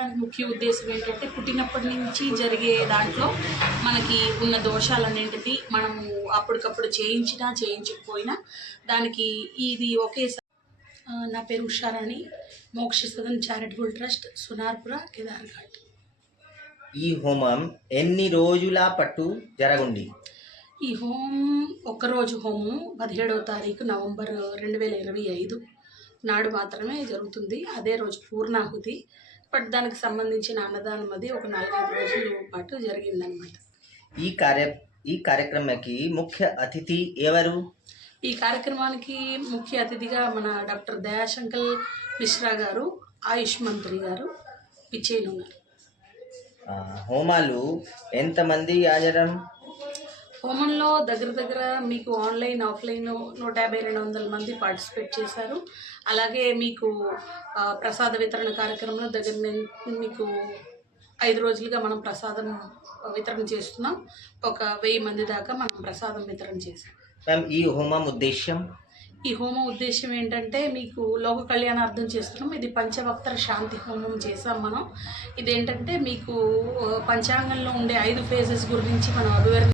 దానికి ముఖ్య ఉద్దేశం ఏంటంటే పుట్టినప్పటి నుంచి జరిగే దాంట్లో మనకి ఉన్న దోషాలన్నింటినీ మనము అప్పటికప్పుడు చేయించినా చేయించకపోయినా దానికి ఇది ఒకేసారి. నా పేరు Usharani. Moksha Sadan charitable trust Sunarpura Kedarghat. ఈ హోమం ఎన్ని రోజుల పట్టు జరగుండి ఈ హోమం ఒక్కరోజు హోమం పదిహేడవ తారీఖు నవంబర్ రెండు వేల ఇరవై ఐదు. నాడు మాత్రమే జరుగుతుంది. అదే రోజు పూర్ణాహుతి. బట్ దానికి సంబంధించిన అన్నదానం అది ఒక నాలుగైదు రోజుల పాటు జరిగిందనమాట ఈ కార్య ఈ కార్యక్రమకి ముఖ్య అతిథి ఎవరు? ఈ కార్యక్రమానికి ముఖ్య అతిథిగా మన డాక్టర్ దయాశంకర్ మిశ్రా గారు ఆయుష్ మంత్రి గారు విచ్చేయనున్నారు ఆ, హోమాలు ఎంతమంది హాజరం? హోమంలో దగ్గర దగ్గర మీకు ఆన్లైన్ ఆఫ్లైన్ నూట యాభై రెండు వందల మంది పార్టిసిపేట్ చేశారు. అలాగే మీకు ప్రసాద వితరణ కార్యక్రమంలో దగ్గర మీకు ఐదు రోజులుగా మనం ప్రసాదం వితరణ చేస్తున్నాం. ఒక వెయ్యి మంది దాకా మనం ప్రసాదం వితరణ చేసాం మ్యామ్ ఈ హోమం ఉద్దేశ్యం? ఈ హోమం ఉద్దేశం ఏంటంటే మీకు లోక కళ్యాణార్థం చేస్తున్నాం. ఇది పంచభక్తర శాంతి హోమం చేసాం మనం. ఇదేంటంటే మీకు పంచాంగంలో ఉండే ఐదు ఫేజెస్ గురించి మనం అభివరణ